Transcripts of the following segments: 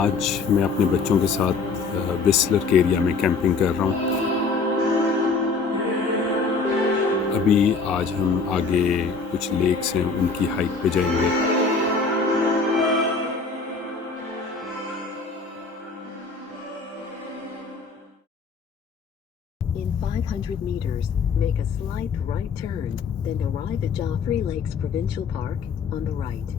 आज मैं अपने बच्चों के साथ विस्लर के एरिया में कैंपिंग कर रहा हूँ। अभी आज हम आगे कुछ लेक्स हैं, उनकी हाइक पे जाएंगे। In 500 meters, make a slight right turn, then arrive at Joffrey Lakes Provincial Park on the right.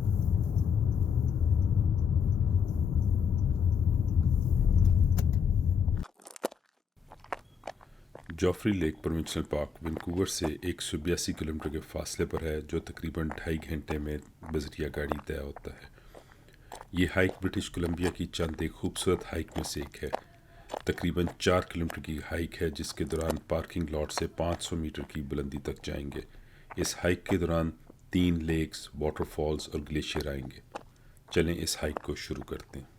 Joffrey lake provincial park Vancouver से 182 किलोमीटर के फासले पर है, जो तकरीबन 2.5 घंटे में बजरिया गाड़ी तय होता है। ये हाइक ब्रिटिश कोलंबिया की चंद एक खूबसूरत हाइक में से एक है। तकरीबन 4 किलोमीटर की हाइक है, जिसके दौरान पार्किंग लॉट से 500 मीटर की बुलंदी तक जाएंगे। इस हाइक के दौरान 3 लेक्स, वाटरफॉल्स और ग्लेशियर आएंगे। चलें इस हाइक को शुरू करते हैं।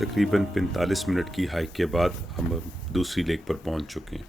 तकरीबन 45 मिनट की हाइक के बाद हम दूसरी लेक पर पहुंच चुके हैं।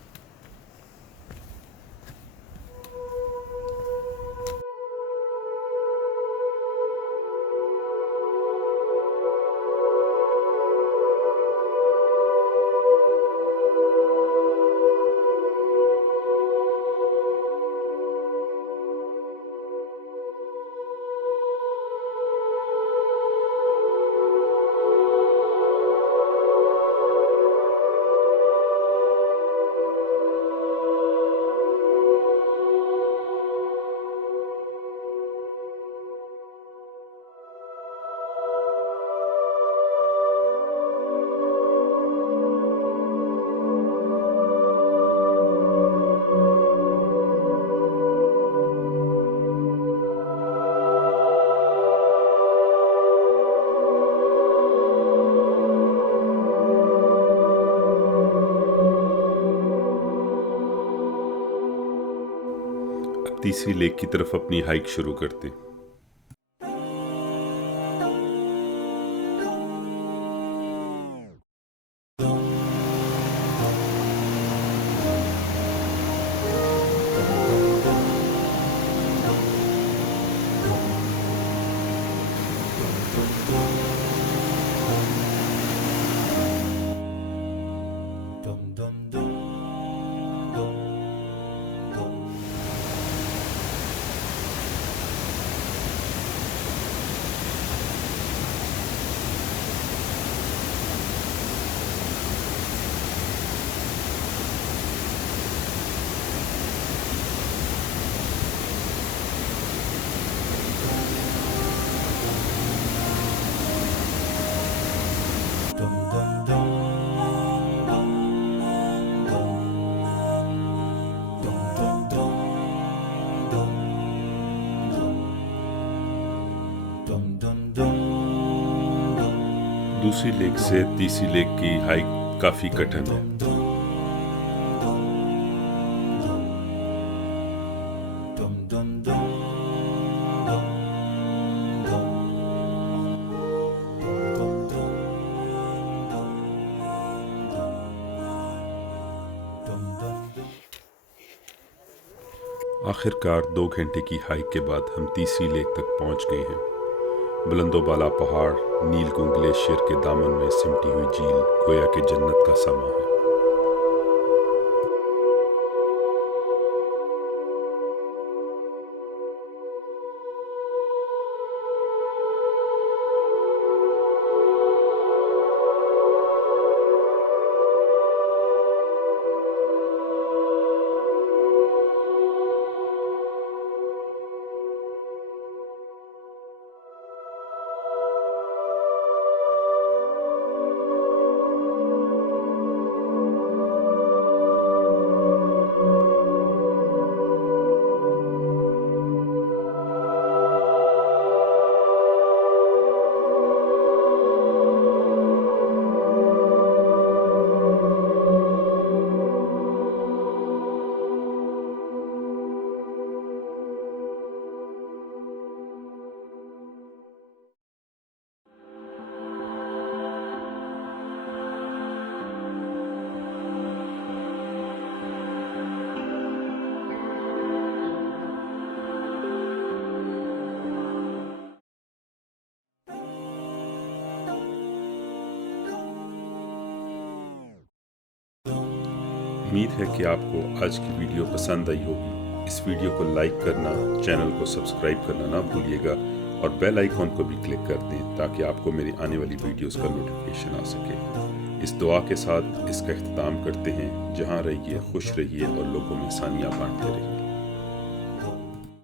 तीसरी लेक की तरफ अपनी हाइक शुरू करते हैं। dum dum दूसरी लेक से तीसरी लेक की हाइक काफ़ी कठिन है। आखिरकार 2 घंटे की हाइक के बाद हम तीसरी लेक तक पहुंच गए हैं। बुलंदोबाला पहाड़, नीलकुंग ग्लेशियर के दामन में सिमटी हुई झील गोया के जन्नत का समा है। उम्मीद है कि आपको आज की वीडियो पसंद आई होगी। इस वीडियो को लाइक करना, चैनल को सब्सक्राइब करना ना भूलिएगा और बेल आइकॉन को भी क्लिक कर दें ताकि आपको मेरी आने वाली वीडियोस का नोटिफिकेशन आ सके। इस दुआ के साथ इसका इख्तिताम करते हैं। जहां रहिए खुश रहिए और लोगों में सानियाँ बांटते रहिए।